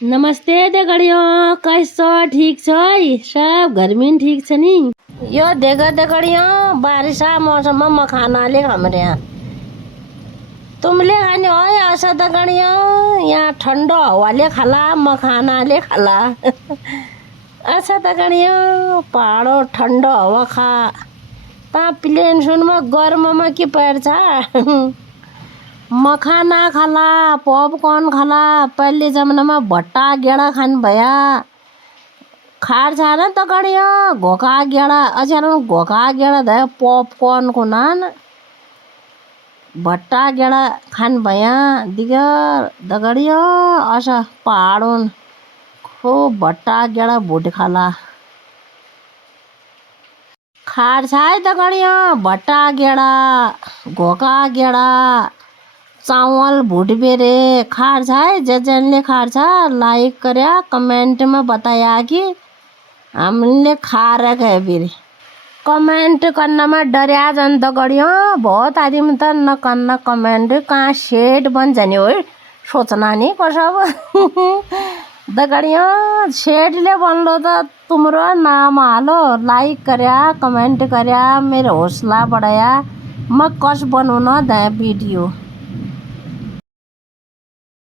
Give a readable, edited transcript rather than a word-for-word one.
नमस्ते दगड़ियों, कैसो ठीक छ? सब घर में ठीक छ नि? यो देखो दगड़ियों, बारिशा मौसम में मखानाले हमारे यहाँ तुमले खाने हो ऐसा दगड़ियों, यहाँ ठंडो हवाले खाला मखानाले खाला ऐसा दगड़ियों पहाड़ो ठंडो हवा खा ता प्लेन सुन में गर्म में की पैर छ मखाना खाला पॉपकॉर्न खाला। पहले जमाना में भट्टा गेड़ा खान भया खार छ न दगड़ियों घोका गेड़ा अचानक घोका गेड़ा दे पॉपकॉर्न को नान भट्टा गेड़ा खान भया दिगर दगड़ियों ऐसा पहाड़ों खूब भट्टा गेड़ा भुट खाला खार छ दगड़ियों भट्टा गेड़ा घोका गेड़ा चावल भुट बेरे खार छ। जजनले खार छ लाइक करया कमेंट में बताया कि हमने खा रखे बेरे कमेंट करना में डरिया जन दगड़ियों बहुत आदमी तो न करना कमेंट कहाँ शेड बन जाने हो सोचना नहीं को सब दगड़ियों शेड ले बन लो तो तुमरो नाम हालो लाइक करया कमेंट करया मेरे हौसला बढ़ाया मैं कस बनू न दे वीडियो।